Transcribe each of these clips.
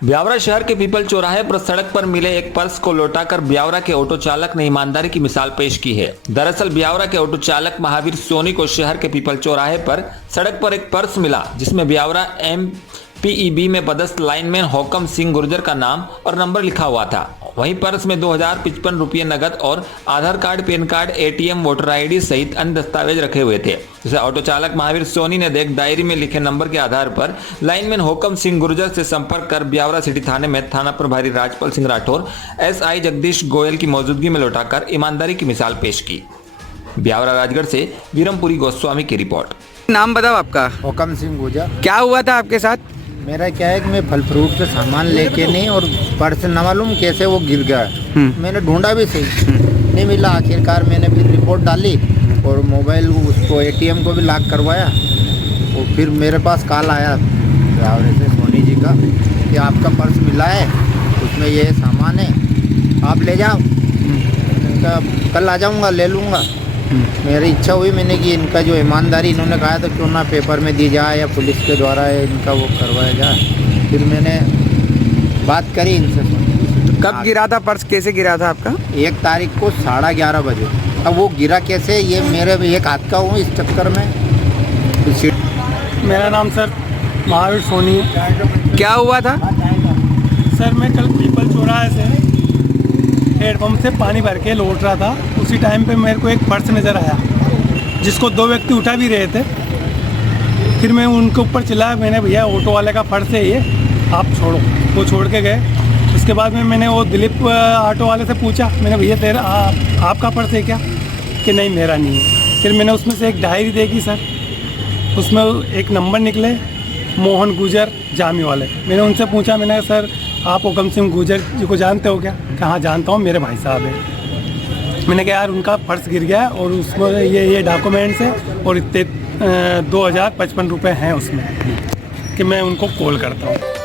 ब्यावरा शहर के पीपल चौराहे पर सड़क पर मिले एक पर्स को लौटाकर ब्यावरा के ऑटो चालक ने ईमानदारी की मिसाल पेश की है। दरअसल ब्यावरा के ऑटो चालक महावीर सोनी को शहर के पीपल चौराहे पर सड़क पर एक पर्स मिला, जिसमें ब्यावरा MPEB में पदस्थ लाइनमैन होकम सिंह गुर्जर का नाम और नंबर लिखा हुआ था। वहीं पर्स में 2055 रुपये नगद और Aadhaar card, PAN card, ATM, voter ID सहित अन्य दस्तावेज रखे हुए थे, जिसे ऑटो चालक महावीर सोनी ने देख डायरी में लिखे नंबर के आधार पर लाइनमैन होकम सिंह गुर्जर से संपर्क कर ब्यावरा सिटी थाने में थाना प्रभारी राजपाल सिंह राठौर, SI जगदीश गोयल की मौजूदगी में लौटाकर ईमानदारी की मिसाल पेश की। ब्यावरा राजगढ़ से वीरमपुरी गोस्वामी की रिपोर्ट। नाम बताओ आपका? होकम सिंह गुर्जर। क्या हुआ था आपके साथ? मेरा क्या है कि मैं फल फ्रूट के सामान लेके नहीं, और पर्स न मालूम कैसे वो गिर गया। मैंने ढूंढा भी सही, नहीं मिला। आखिरकार मैंने फिर रिपोर्ट डाली और मोबाइल उसको ATM को भी लॉक करवाया। और फिर मेरे पास कॉल आया ब्यावरे से सोनी जी का कि आपका पर्स मिला है, उसमें ये सामान है, आप ले जाओ। इनका कल आ जाऊँगा, ले लूँगा। मेरी इच्छा हुई मैंने कि इनका जो ईमानदारी इन्होंने कहा था क्यों ना पेपर में दी जाए या पुलिस के द्वारा इनका वो करवाया जाए। फिर मैंने बात करी इनसे। कब गिरा था पर्स? कैसे गिरा था आपका? 1 तारीख को 11:30 बजे। अब वो गिरा कैसे, ये मेरे भी एक हाथ का हूँ इस चक्कर में। मेरा नाम सर महावीर सोनी है। क्या हुआ था? सर मैं कल पीपल चौराहे से हेडपम्प से पानी भर के लौट रहा था। उसी टाइम पे मेरे को एक पर्स नज़र आया, जिसको 2 व्यक्ति उठा भी रहे थे। फिर मैं उनके ऊपर चिल्लाया, मैंने भैया ऑटो वाले का पर्स है ये, आप छोड़ो। वो छोड़ के गए। उसके बाद में मैंने वो दिलीप ऑटो वाले से पूछा, मैंने भैया तेरा आपका पर्स है क्या? कि नहीं मेरा नहीं है। फिर मैंने उसमें से एक डायरी देखी सर, उसमें एक नंबर निकले मोहन गुजर जामी वाले। मैंने उनसे पूछा, मैंने सर आप होकम सिंह गुजर जी को जानते हो क्या? कहाँ जानता हूँ, मेरे भाई साहब है। मैंने कहा यार उनका पर्स गिर गया और उसमें ये डॉक्यूमेंट्स है और इतने 2055 रुपये हैं उसमें, कि मैं उनको कॉल करता हूँ।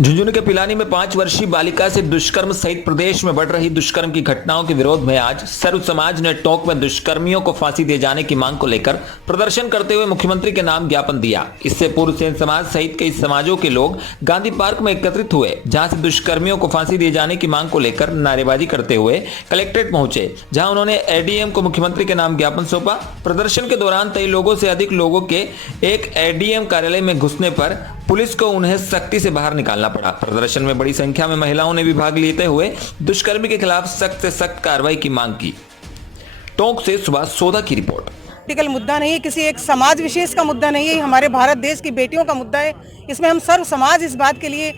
झुंझुनू के पिलानी में 5 वर्षीय बालिका से दुष्कर्म सहित प्रदेश में बढ़ रही दुष्कर्म की घटनाओं के विरोध में आज सर्व समाज ने टोंक में दुष्कर्मियों को फांसी दिए जाने की मांग को लेकर प्रदर्शन करते हुए मुख्यमंत्री के नाम ज्ञापन दिया। इससे पूर्व सेन समाज सहित कई समाजों के लोग गांधी पार्क में एकत्रित हुए, जहां से दुष्कर्मियों को फांसी दिए जाने की मांग को लेकर नारेबाजी करते हुए कलेक्ट्रेट पहुंचे, जहां उन्होंने ADM को मुख्यमंत्री के नाम ज्ञापन सौंपा। प्रदर्शन के दौरान 23 लोगों से अधिक लोगों के एक ADM कार्यालय में घुसने पर पुलिस को उन्हें सख्ती से बाहर निकालना पड़ा। प्रदर्शन में बड़ी संख्या में महिलाओं ने भी भाग लेते हुए दुष्कर्मी के खिलाफ सख्त से सख्त कार्रवाई की मांग की। टोंक से सुभाष सोदा की रिपोर्ट। पॉलिटिकल मुद्दा नहीं है, किसी एक समाज विशेष का मुद्दा नहीं है, हमारे भारत देश की बेटियों का मुद्दा है। इसमें हम सर्व समाज इस बात के लिए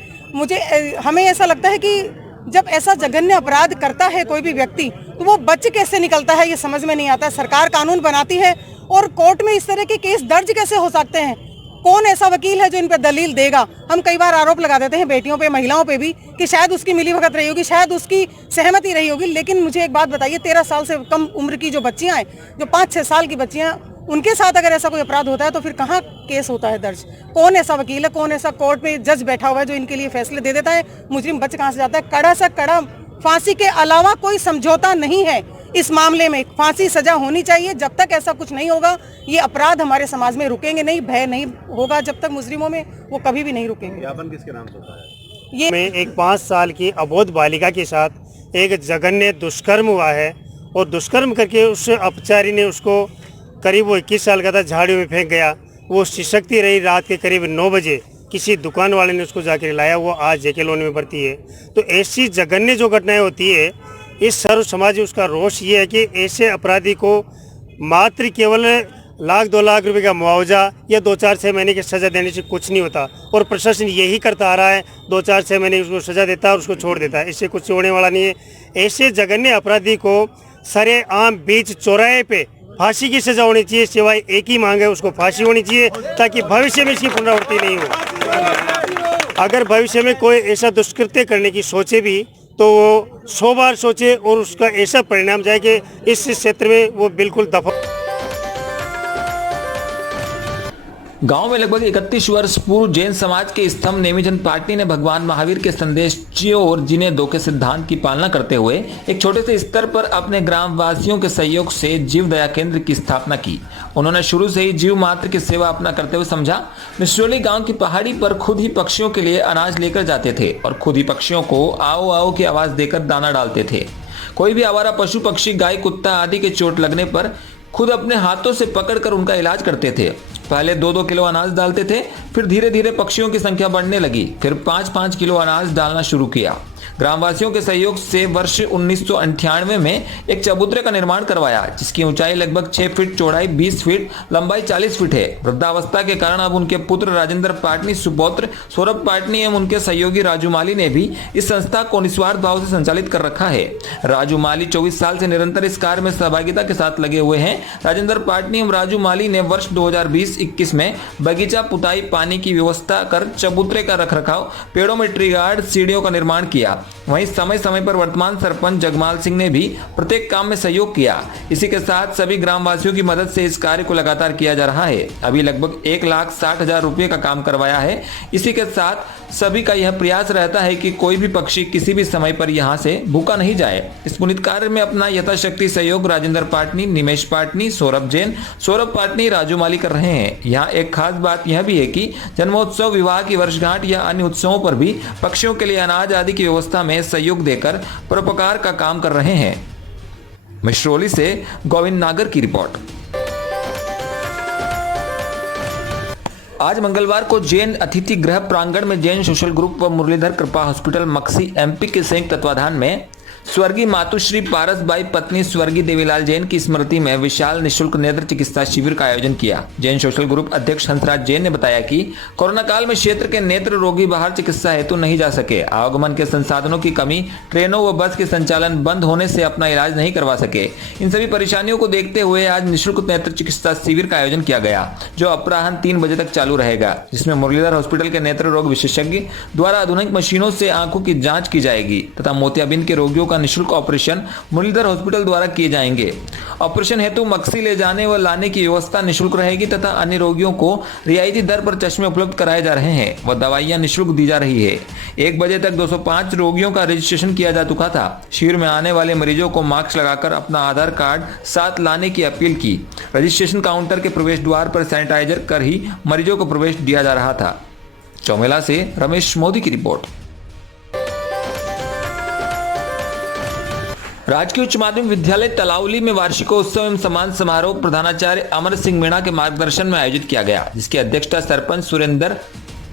हमें ऐसा लगता है कि जब ऐसा जघन्य अपराध करता है कोई भी व्यक्ति, तो वो बच कैसे निकलता है, ये समझ में नहीं आता। सरकार कानून बनाती है और कोर्ट में इस तरह के केस दर्ज कैसे हो सकते हैं? कौन ऐसा वकील है जो इन पे दलील देगा? हम कई बार आरोप लगा देते हैं बेटियों पे, महिलाओं पे भी, कि शायद उसकी मिलीभगत रही होगी, शायद उसकी सहमति रही होगी। लेकिन मुझे एक बात बताइए, 13 साल से कम उम्र की जो बच्चियां हैं, जो 5-6 साल की बच्चियां, उनके साथ अगर ऐसा कोई अपराध होता है तो फिर कहाँ केस होता है दर्ज? कौन ऐसा वकील है, कौन ऐसा कोर्ट में जज बैठा हुआ है जो इनके लिए फैसले दे देता है? मुजरिम बच कहाँ से जाता है? कड़ा से कड़ा फांसी के अलावा कोई समझौता नहीं है इस मामले में। फांसी सजा होनी चाहिए। जब तक ऐसा कुछ नहीं होगा, ये अपराध हमारे समाज में रुकेंगे नहीं, भय नहीं होगा जब तक मुजरिमों में, वो कभी भी नहीं रुकेंगे। ज्ञापन किसके नाम से होता है? ये में एक 5 साल की अबोध बालिका के साथ एक जघन्य दुष्कर्म हुआ है, और दुष्कर्म करके उस अपचारी ने उसको, करीब वो 21 साल का था, झाड़ियों में फेंक गया। वो सिसकती रही। रात के करीब 9 बजे किसी दुकान वाले ने उसको जाकर लाया। वो आज जेके लोन में भर्ती है। तो ऐसी जघन्य जो घटनाएं होती है, इस सर्व समाज में उसका रोष ये है कि ऐसे अपराधी को मात्र केवल 1-2 लाख रुपए का मुआवजा या 2-4-6 महीने की सज़ा देने से कुछ नहीं होता। और प्रशासन यही करता आ रहा है, 2-4-6 महीने उसको सज़ा देता है और उसको छोड़ देता है। इससे कुछ होने वाला नहीं है। ऐसे जघन्य अपराधी को सरेआम बीच चौराहे पे फांसी की सज़ा होनी चाहिए। सिवाय एक ही मांग है, उसको फांसी होनी चाहिए, ताकि भविष्य में इसकी पुनरावृत्ति नहीं हो। अगर भविष्य में कोई ऐसा दुष्कृत्य करने की सोचे भी, तो वो 100 बार सोचे और उसका ऐसा परिणाम जाए कि इस क्षेत्र में वो बिल्कुल दफा। गांव में लगभग 31 वर्ष पूर्व जैन समाज के स्तंभ नेमीचंद पाटनी ने भगवान महावीर के संदेश जियो और जीने दो के सिद्धांत की पालना करते हुए एक छोटे से स्तर पर अपने ग्रामवासियों के सहयोग से जीव दया केंद्र की स्थापना की। उन्होंने शुरू से ही जीव मात्र की सेवा अपना करते हुए समझा। मिश्रोली गांव की पहाड़ी पर खुद ही पक्षियों के लिए अनाज लेकर जाते थे और खुद ही पक्षियों को आओ आओ की आवाज देकर दाना डालते थे। कोई भी आवारा पशु पक्षी गाय कुत्ता आदि के चोट लगने पर खुद अपने हाथों से पकड़कर उनका इलाज करते थे। पहले 2-2 किलो अनाज डालते थे, फिर धीरे धीरे पक्षियों की संख्या बढ़ने लगी, फिर 5-5 किलो अनाज डालना शुरू किया। ग्रामवासियों के सहयोग से वर्ष 1998 में एक चबूतरे का निर्माण करवाया, जिसकी ऊंचाई लगभग 6 फीट, चौड़ाई 20 फीट, लंबाई 40 फीट है। वृद्धावस्था के कारण अब उनके पुत्र राजेंद्र पाटनी, सुपौत्र सौरभ पाटनी एवं उनके सहयोगी राजू माली ने भी इस संस्था को निस्वार्थ भाव से संचालित कर रखा है। राजू माली 24 साल से निरंतर इस कार्य में सहभागिता के साथ लगे हुए हैं। राजेंद्र पाटनी एवं राजू माली ने वर्ष 2020-21 में बगीचा, पुताई, पानी की व्यवस्था कर चबूतरे का रखरखाव, पेड़ों में ट्री गार्ड, सीढ़ियों का निर्माण किया। वहीं समय समय पर वर्तमान सरपंच जगमाल सिंह ने भी प्रत्येक काम में सहयोग किया। इसी के साथ सभी ग्रामवासियों की मदद से इस कार्य को लगातार किया जा रहा है। अभी लगभग 1,60,000 रुपये का काम करवाया है। इसी के साथ सभी का यह प्रयास रहता है कि कोई भी पक्षी किसी भी समय पर यहाँ से भूखा नहीं जाए। इस पुनीत कार्य में अपना यथाशक्ति सहयोग राजेंद्र पाटनी, निमेश पाटनी, सौरभ जैन, सौरभ पाटनी, राजू माली कर रहे हैं। यहाँ एक खास बात यह भी है कि जन्मोत्सव, विवाह की वर्षगांठ या अन्य उत्सवों पर भी पक्षियों के लिए अनाज आदि की व्यवस्था में सहयोग देकर परोपकार का काम कर रहे हैं। मिश्रोली से गोविंद नागर की रिपोर्ट। आज मंगलवार को जैन अतिथि गृह प्रांगण में जैन सोशल ग्रुप व मुरलीधर कृपा हॉस्पिटल मक्सी एमपी के संयुक्त तत्वाधान में स्वर्गीय मातुश्री पारसबाई पत्नी स्वर्गीय देवीलाल जैन की स्मृति में विशाल निःशुल्क नेत्र चिकित्सा शिविर का आयोजन किया। जैन सोशल ग्रुप अध्यक्ष हंसराज जैन ने बताया कि कोरोना काल में क्षेत्र के नेत्र रोगी बाहर चिकित्सा हेतु नहीं जा सके। आवागमन के संसाधनों की कमी, ट्रेनों व बस के संचालन बंद होने से अपना इलाज नहीं करवा सके। इन सभी परेशानियों को देखते हुए आज निःशुल्क नेत्र चिकित्सा शिविर का आयोजन किया गया, जो अपराह्न 3 बजे तक चालू रहेगा, जिसमें मुरलीधर हॉस्पिटल के नेत्र रोग विशेषज्ञ द्वारा आधुनिक मशीनों से आंखों की जांच की जाएगी तथा मोतियाबिंद के रोगियों का निःशुल्क ऑपरेशन मुरलीधर हॉस्पिटल द्वारा किए जाएंगे। ऑपरेशन हेतु मक्सी ले जाने व लाने की व्यवस्था निःशुल्क रहेगी तथा अन्य रोगियों को रियायती दर पर चश्मे उपलब्ध कराए जा रहे हैं व दवाइयां निःशुल्क दी जा रही है। 1 बजे तक 205 रोगियों का रजिस्ट्रेशन किया जा चुका था। शिविर में आने वाले मरीजों को मास्क लगाकर अपना आधार कार्ड साथ लाने की अपील की। रजिस्ट्रेशन काउंटर के प्रवेश द्वार पर सैनिटाइजर कर ही मरीजों को प्रवेश दिया जा रहा था। चौमेला से रमेश मोदी की रिपोर्ट। राजकीय उच्च माध्यमिक विद्यालय तलावली में वार्षिकोत्सव एवं सम्मान समारोह प्रधानाचार्य अमर सिंह मीणा के मार्गदर्शन में आयोजित किया गया, जिसकी अध्यक्षता सरपंच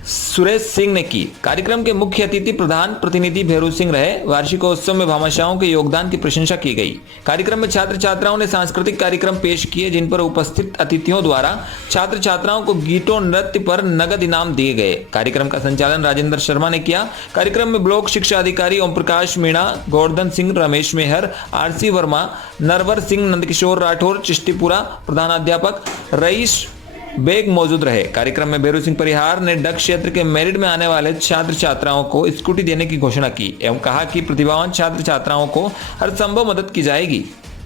सुरेश सिंह ने की। कार्यक्रम के मुख्य अतिथि प्रधान प्रतिनिधि भैरू सिंह रहे। वार्षिकोत्सव में भामाशाहों के योगदान की प्रशंसा की गई। कार्यक्रम में छात्र छात्राओं ने सांस्कृतिक कार्यक्रम पेश किए, जिन पर उपस्थित अतिथियों द्वारा छात्र छात्राओं को गीतों नृत्य पर नगद इनाम दिए गए। कार्यक्रम का संचालन राजेंद्र शर्मा ने किया। कार्यक्रम में ब्लॉक शिक्षा अधिकारी ओम प्रकाश मीणा, गोवर्धन सिंह, रमेश मेहर, आरसी वर्मा, नरवर सिंह, नंदकिशोर राठौर, चिश्तीपुरा प्रधानाध्यापक रईस बेग मौजूद रहे। कार्यक्रम में भैरू सिंह परिहार ने डग क्षेत्र के मेरिट में आने वाले छात्र छात्राओं को स्कूटी देने की घोषणा की एवं कहा कि प्रतिभावान छात्र छात्राओं को हर संभव मदद की जाएगी।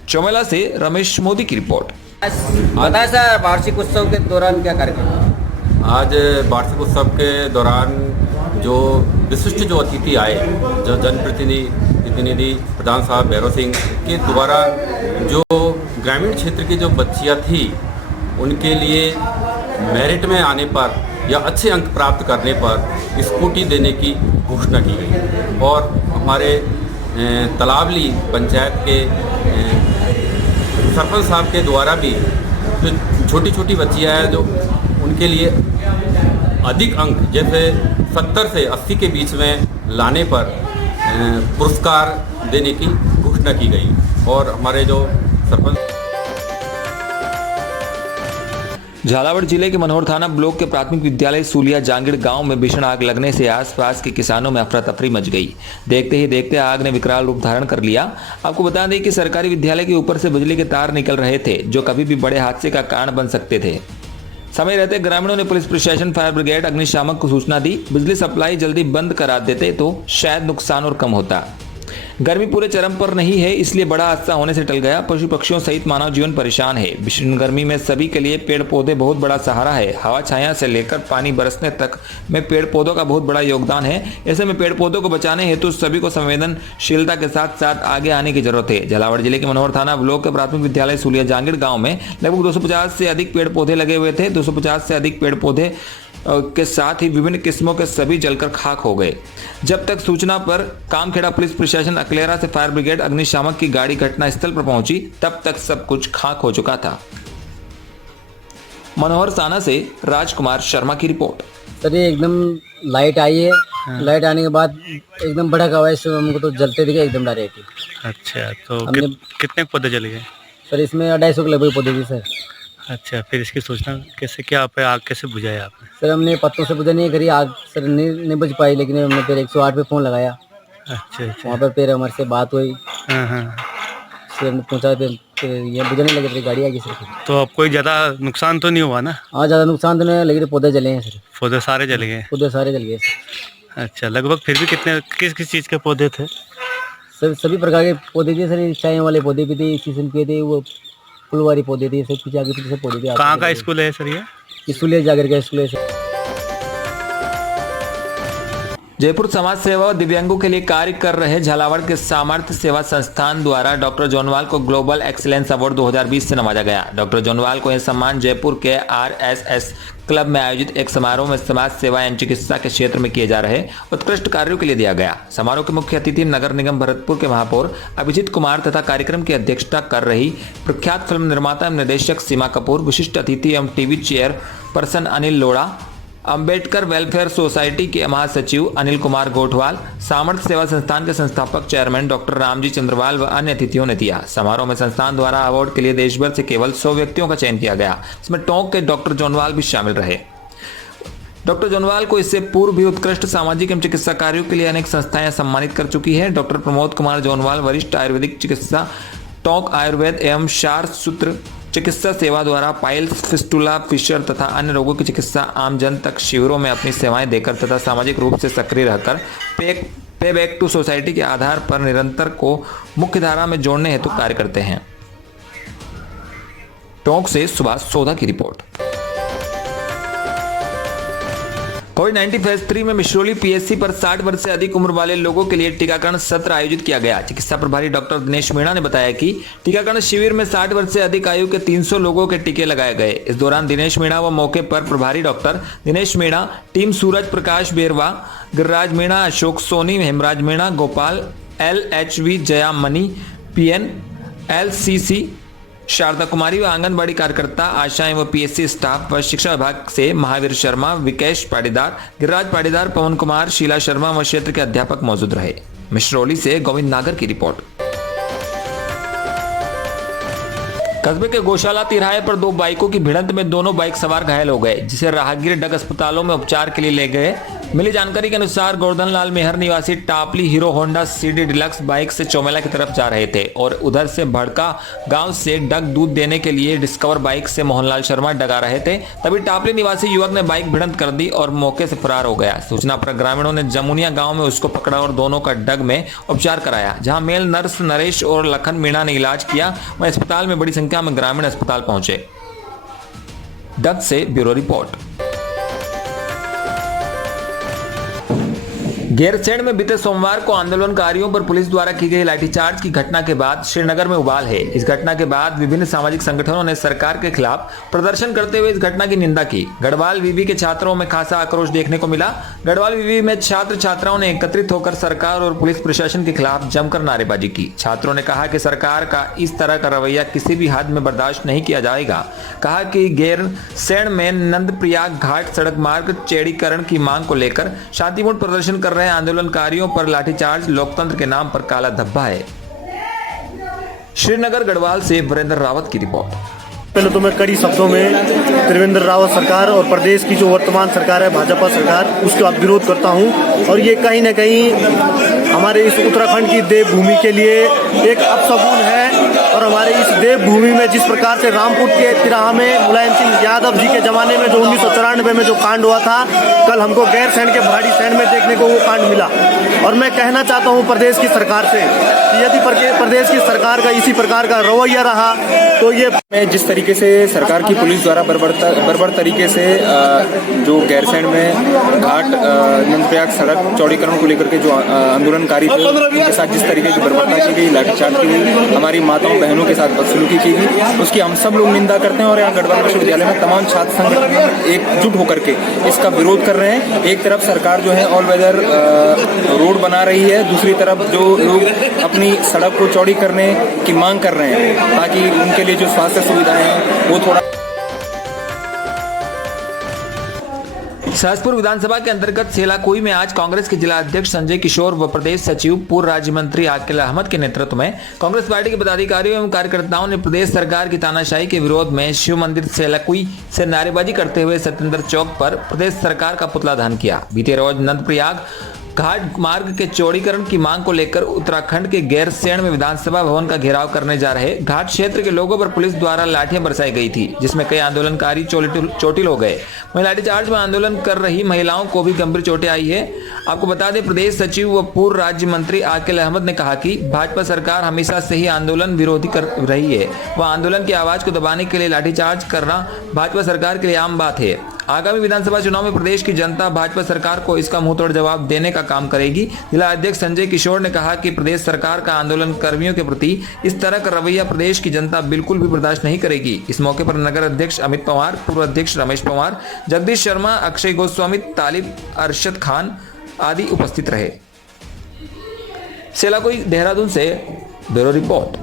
चौमेला से रमेश मोदी की रिपोर्ट। बताएं सर, वार्षिक उत्सव के दौरान क्या कार्यक्रम? आज वार्षिक उत्सव के दौरान जो विशिष्ट जो अतिथि आए, जो जनप्रतिनिधि प्रधान साहब भैरव सिंह के द्वारा जो ग्रामीण क्षेत्र की जो बच्चियाँ थी, उनके लिए मेरिट में आने पर या अच्छे अंक प्राप्त करने पर स्कूटी देने की घोषणा की गई। और हमारे तलावली पंचायत के सरपंच साहब के द्वारा भी जो छोटी छोटी बच्चियाँ हैं, जो उनके लिए अधिक अंक जैसे 70 से 80 के बीच में लाने पर पुरस्कार देने की घोषणा की गई। और हमारे जो सरपंच झालावाड़ जिले के मनोहर थाना ब्लॉक के प्राथमिक विद्यालय सूलिया जांगिड़ गांव में भीषण आग लगने से आसपास के किसानों में अफरा तफरी मच गई। देखते ही देखते आग ने विकराल रूप धारण कर लिया। आपको बता दें कि सरकारी विद्यालय के ऊपर से बिजली के तार निकल रहे थे, जो कभी भी बड़े हादसे का कारण बन सकते थे। समय रहते ग्रामीणों ने पुलिस प्रशासन, फायर ब्रिगेड, अग्निशामक को सूचना दी। बिजली सप्लाई जल्दी बंद करा देते तो शायद नुकसान और कम होता। गर्मी पूरे चरम पर नहीं है, इसलिए बड़ा हादसा होने से टल गया। पशु पक्षियों सहित मानव जीवन परेशान है। भीषण गर्मी में सभी के लिए पेड़ पौधे बहुत बड़ा सहारा है। हवा छाया से लेकर पानी बरसने तक में पेड़ पौधों का बहुत बड़ा योगदान है। ऐसे में पेड़ पौधों को बचाने हेतु सभी को संवेदनशीलता के साथ साथ आगे आने की जरूरत है। झालावाड़ जिले के मनोहर थाना ब्लॉक के प्राथमिक विद्यालय सुलिया जांगीर गाँव में लगभग 250 से अधिक पेड़ पौधे लगे हुए थे। 250 से अधिक पेड़ पौधे के साथ ही विभिन्न किस्मों के सभी जलकर खाक हो गए। जब तक सूचना पर कामखेड़ा पुलिस प्रशासन, अकलेरा से फायर ब्रिगेड, अग्निशामक की गाड़ी घटनास्थल पर पहुंची, तब तक सब कुछ खाक हो चुका था। मनोहर थाना से राजकुमार शर्मा की रिपोर्ट। सर ये एकदम लाइट आई है। लाइट आने के बाद एकदम भड़क आवाज से हमको तो जलते दिखे एकदम डायरेक्ट। अच्छा, तो कितने पौधे जल गए? सर इसमें 250 के लगभग पौधे थी सर। अच्छा, फिर इसकी सूचना कैसे, क्या पे आग कैसे बुझाया आपने? सर हमने पत्तों से बुझा नहीं करी आग, सर नहीं बुझ पाई, लेकिन हमने फिर 108 पे फ़ोन लगाया। अच्छा, वहाँ पर फिर हमारे से बात हुई, हाँ। फिर हमने पहुँचा, फिर ये बुझाने लगे, फिर गाड़ी आ गई सर। तो अब कोई ज़्यादा नुकसान तो नहीं हुआ ना? हाँ, ज़्यादा नुकसान तो नहीं, लेकिन पौधे जले हैं सर। पौधे सारे जल गए? पौधे सारे जल गए सर। अच्छा, लगभग फिर भी कितने, किस किस चीज़ के पौधे थे? सर सभी प्रकार के पौधे थे सर। चाय वाले पौधे भी थे, शीशम के थे, वो फुलवारी पौधे थे, सब पीछे आगे पीछे पौधे थे। कहाँ का स्कूल है सर ये? स्कूल जाकर के स्कूल है सर। जयपुर समाज सेवा और दिव्यांगों के लिए कार्य कर रहे झालावाड़ के सामर्थ्य सेवा संस्थान द्वारा डॉक्टर जोनवाल को ग्लोबल एक्सीलेंस अवार्ड 2020 से नवाजा गया। डॉक्टर जोनवाल को यह सम्मान जयपुर के RSS क्लब में आयोजित एक समारोह में समाज सेवा एवं चिकित्सा के क्षेत्र में किए जा रहे उत्कृष्ट कार्यों के लिए दिया गया। समारोह के मुख्य अतिथि नगर निगम भरतपुर के महापौर अभिजीत कुमार तथा कार्यक्रम की अध्यक्षता कर रही प्रख्यात फिल्म निर्माता एवं निर्देशक सीमा कपूर, विशिष्ट अतिथि एवं TV chairperson Anil Lodha, Ambedkar welfare society के महासचिव अनिल कुमार गोठवाल, सामर्थ्य सेवा संस्थान के संस्थापक चेयरमैन डॉक्टर रामजी चंद्रवाल व अन्य अतिथियों ने दिया। समारोह में संस्थान द्वारा अवार्ड के लिए देश भर से केवल 100 व्यक्तियों का चयन किया गया, जिसमें टोंक के डॉक्टर जोनवाल भी शामिल रहे। डॉक्टर जोनवाल को इससे पूर्व भी उत्कृष्ट सामाजिक एवं चिकित्सा कार्यों के लिए अनेक संस्थाएं सम्मानित कर चुकी है। डॉक्टर प्रमोद कुमार जोनवाल वरिष्ठ आयुर्वेदिक चिकित्सा टोंक आयुर्वेद एवं शार सूत्र चिकित्सा सेवा द्वारा पाइल्स, फिस्टुला, फिशर तथा अन्य रोगों की चिकित्सा आम जन तक शिविरों में अपनी सेवाएं देकर तथा सामाजिक रूप से सक्रिय रहकर पे बैक टू सोसाइटी के आधार पर निरंतर को मुख्य धारा में जोड़ने हेतु कार्य करते हैं। टोंक से सुभाष सोधा की रिपोर्ट। कोविड-19 फेज 3 में मिश्रोली PSC पर 60 वर्ष से अधिक उम्र वाले लोगों के लिए टीकाकरण सत्र आयोजित किया गया। चिकित्सा प्रभारी डॉक्टर दिनेश मीणा ने बताया कि टीकाकरण शिविर में 60 वर्ष से अधिक आयु के 300 लोगों के टीके लगाए गए। इस दौरान दिनेश मीणा व मौके पर प्रभारी doctor Dinesh Meena, team Suraj Prakash Berwa, Giriraj Meena, Ashok Soni, Hemraj Meena, Gopal LHV, Jaya Mani, PN LCC, Sharda Kumari व आंगनबाड़ी कार्यकर्ता, आशाएं व PSC स्टाफ व शिक्षा विभाग से महावीर शर्मा, विकेश पाटीदार, गिरिराज पाटीदार, पवन कुमार, शीला शर्मा व क्षेत्र के अध्यापक मौजूद रहे। मिश्रौली से गोविंद नागर की रिपोर्ट। कस्बे के गौशाला तिराहे पर 2 बाइकों की भिड़ंत में दोनों बाइक सवार घायल हो गए, जिसे राहगीर डग अस्पतालों में उपचार के लिए ले गए। मिली जानकारी के अनुसार गोवर्धन लाल मेहर निवासी Tapli Hero Honda CD deluxe bike से चौमेला की तरफ जा रहे थे और उधर से भड़का गांव से डग दूध देने के लिए डिस्कवर बाइक से मोहनलाल शर्मा डगा रहे थे। तभी टापली निवासी युवक ने बाइक भिड़ंत कर दी और मौके से फरार हो गया। सूचना पर ग्रामीणों ने जमुनिया गाँव में उसको पकड़ा और दोनों का डग में उपचार कराया, जहाँ मेल नर्स नरेश और लखन मीणा ने इलाज किया। वह अस्पताल में बड़ी संख्या में ग्रामीण अस्पताल पहुंचे। डग से ब्यूरो रिपोर्ट। गैरसैंण में बीते सोमवार को आंदोलनकारियों पर पुलिस द्वारा की गई लाठीचार्ज की घटना के बाद श्रीनगर में उबाल है। इस घटना के बाद विभिन्न सामाजिक संगठनों ने सरकार के खिलाफ प्रदर्शन करते हुए इस घटना की निंदा की। गढ़वाल विवि के छात्रों में खासा आक्रोश देखने को मिला। गढ़वाल विवि में छात्र छात्राओं ने एकत्रित होकर सरकार और पुलिस प्रशासन के खिलाफ जमकर नारेबाजी की। छात्रों ने कहा कि सरकार का इस तरह का रवैया किसी भी हद में बर्दाश्त नहीं किया जाएगा। कहा कि गैरसैंण में नंदप्रयाग घाट सड़क मार्ग चौड़ीकरण की मांग को लेकर शांतिपूर्ण प्रदर्शन कर रहे आंदोलनकारियों पर लाठीचार्ज लोकतंत्र के नाम पर काला धब्बा है। श्रीनगर गढ़वाल से वीरेंद्र रावत की रिपोर्ट। पहले तो मैं कड़ी शब्दों में त्रिवेंद्र रावत सरकार और प्रदेश की जो वर्तमान सरकार है भाजपा सरकार, उसका विरोध करता हूं। और ये कहीं ना कहीं हमारे इस उत्तराखंड की देवभूमि के लिए एक अपशगुन है। और हमारे इस देवभूमि में जिस प्रकार से रामपुर के तिराहा में मुलायम सिंह यादव जी के ज़माने में जो 1994 में जो कांड हुआ था, कल हमको गैरसैंण के भाड़ी सैंण में देखने को वो कांड मिला। और मैं कहना चाहता हूँ प्रदेश की सरकार से कि यदि प्रदेश की सरकार का इसी प्रकार का रवैया रहा तो ये जिस तरीके से सरकार की पुलिस द्वारा बर्बर तरीके से जो गैरसैंण में घाट नंदप्रयाग सड़क चौड़ीकरण को लेकर के जो आंदोलनकारी थे उनके साथ जिस तरीके की बर्बरता की गई, लाठीचार्ज की गई, हमारी माताओं बहनों के साथ बदसलूकी की गई, उसकी हम सब लोग निंदा करते हैं। और यहाँ गढ़वाल विश्वविद्यालय में तमाम छात्र संगठन एकजुट होकर के इसका विरोध कर रहे हैं। एक तरफ सरकार जो है ऑल वेदर रोड बना रही है, दूसरी तरफ जो लोग अपनी सड़क को चौड़ी करने की मांग कर रहे हैं ताकि उनके लिए जो स्वास्थ्य सुविधाएं हैं वो थोड़ा। सहसपुर विधानसभा के अंतर्गत सेलाकुई में आज कांग्रेस के जिला अध्यक्ष संजय किशोर व प्रदेश सचिव पूर्व राज्य मंत्री आकिल अहमद के नेतृत्व में कांग्रेस पार्टी के पदाधिकारियों एवं कार्यकर्ताओं ने प्रदेश सरकार की तानाशाही के विरोध में शिव मंदिर सेलाकुई से नारेबाजी करते हुए सत्येंद्र चौक पर प्रदेश सरकार का पुतला दहन किया। बीते रोज नंदप्रयाग घाट मार्ग के चौड़ीकरण की मांग को लेकर उत्तराखंड के गैरसैंण में विधानसभा भवन का घेराव करने जा रहे घाट क्षेत्र के लोगों पर पुलिस द्वारा लाठियां बरसाई गई थी, जिसमें कई आंदोलनकारी चोटिल हो गए। वहीं लाठीचार्ज में आंदोलन कर रही महिलाओं को भी गंभीर चोटें आई है। आपको बता दें, प्रदेश सचिव व पूर्व राज्य मंत्री आकिल अहमद ने कहा कि भाजपा सरकार हमेशा से ही आंदोलन विरोधी कर रही है। वह आंदोलन की आवाज को दबाने के लिए लाठीचार्ज करना भाजपा सरकार के लिए आम बात है। आगामी विधानसभा चुनाव में प्रदेश की जनता भाजपा सरकार को इसका मुंहतोड़ जवाब देने का काम करेगी। जिला अध्यक्ष संजय किशोर ने कहा कि प्रदेश सरकार का आंदोलन कर्मियों के प्रति इस तरह का रवैया प्रदेश की जनता बिल्कुल भी बर्दाश्त नहीं करेगी। इस मौके पर नगर अध्यक्ष अमित पवार, पूर्व अध्यक्ष रमेश पवार, जगदीश शर्मा, अक्षय गोस्वामी, तालिब अरशद खान आदि उपस्थित रहे। सेलाकुई देहरादून से ब्यूरो रिपोर्ट।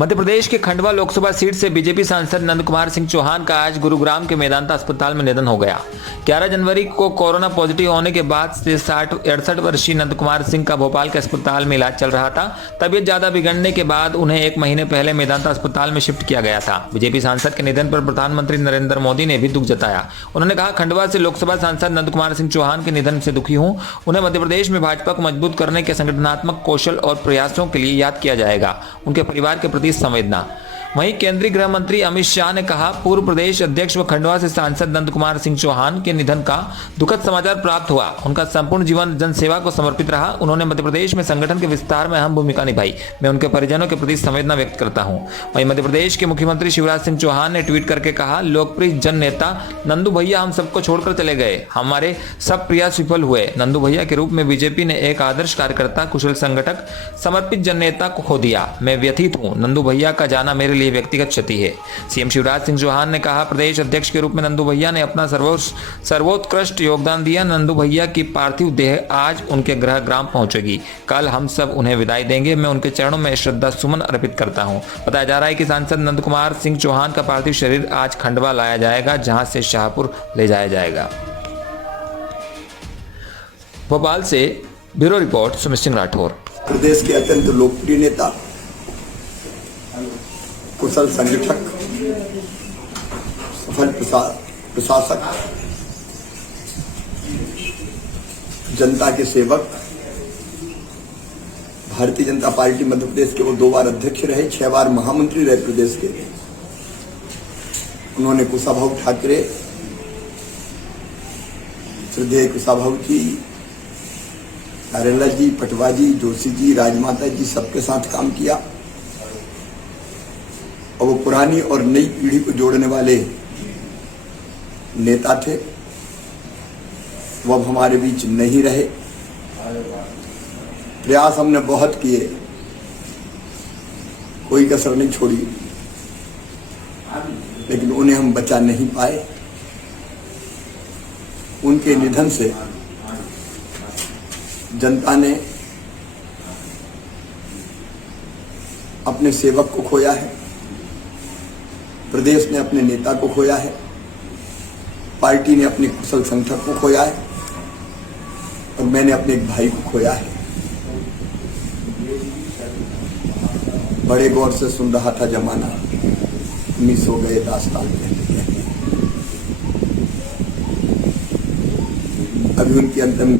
मध्य प्रदेश के खंडवा लोकसभा सीट से बीजेपी सांसद नंद कुमार सिंह चौहान का आज गुरुग्राम के मेदांता अस्पताल में निधन हो गया। 11 जनवरी को कोरोना पॉजिटिव होने के बाद से 68 वर्षीय नंद कुमार सिंह का भोपाल के अस्पताल में इलाज चल रहा था। तबियत ज्यादा बिगड़ने के बाद उन्हें 1 महीने पहले मेदांता अस्पताल में शिफ्ट किया गया था। बीजेपी सांसद के निधन पर प्रधानमंत्री नरेंद्र मोदी ने भी दुख जताया। उन्होंने कहा, खंडवा से लोकसभा सांसद नंद कुमार सिंह चौहान के निधन से दुखी हूं। उन्हें मध्य प्रदेश में भाजपा को मजबूत करने के संगठनात्मक कौशल और प्रयासों के लिए याद किया जाएगा। उनके परिवार के प्रति संवेदना। वहीं केंद्रीय गृह मंत्री अमित शाह ने कहा, पूर्व प्रदेश अध्यक्ष व खंडवा से सांसद नंद कुमार सिंह चौहान के निधन का दुखद समाचार प्राप्त हुआ। उनका संपूर्ण जीवन जनसेवा को समर्पित रहा। उन्होंने मध्य प्रदेश में संगठन के विस्तार में अहम भूमिका निभाई। मैं उनके परिजनों के प्रति संवेदना व्यक्त करता हूं। वहीं मध्य प्रदेश के मुख्यमंत्री शिवराज सिंह चौहान ने ट्वीट करके कहा, लोकप्रिय जन नेता नंदू भैया हम सबको छोड़कर चले गए। हमारे सब प्रयास विफल हुए। नंदू भैया के रूप में बीजेपी ने एक आदर्श कार्यकर्ता, कुशल संगठक, समर्पित जन नेता को खो दिया। मैं व्यथित हूं। नंदू भैया का जाना मेरे लिए व्यक्तिगत क्षति है। सीएम शिवराज सिंह चौहान ने कहा, प्रदेश अध्यक्ष के रूप में नंदू भैया ने अपना सर्वोत्कृष्ट योगदान दिया। नंदू भैया की पार्थिव देह आज उनके गृह ग्राम पहुंचेगी। कल हम सब उन्हें विदाई देंगे। मैं उनके चरणों में श्रद्धा सुमन अर्पित करता हूं। बताया जा रहा है कि सांसद नंद कुमार सिंह चौहान का पार्थिव शरीर आज खंडवा लाया जाएगा, जहां से शाहपुर ले जाया जाएगा। भोपाल से ब्यूरो रिपोर्ट, सुमित सिंह राठौर। प्रदेश के अत्यंत लोकप्रिय नेता, कुशल संगठक, सफल प्रशासक, जनता के सेवक, भारतीय जनता पार्टी मध्य प्रदेश के वो 2 बार अध्यक्ष रहे, 6 बार महामंत्री रहे प्रदेश के। उन्होंने कुशाभाऊ ठाकरे, श्रद्धेय कुशाभाऊ जी, नारेला जी, पटवा जी, जोशी जी, राजमाता जी, सबके साथ काम किया। और वो पुरानी और नई पीढ़ी को जोड़ने वाले नेता थे। वो अब हमारे बीच नहीं रहे। प्रयास हमने बहुत किए, कोई कसर नहीं छोड़ी, लेकिन उन्हें हम बचा नहीं पाए। उनके निधन से जनता ने अपने सेवक को खोया है, प्रदेश ने अपने नेता को खोया है, पार्टी ने अपने कुशल संगठक को खोया है और मैंने अपने एक भाई को खोया है। बड़े गौर से सुन रहा था जमाना, मिस हो गए दास्तान कहते। अभी उनकी अंतिम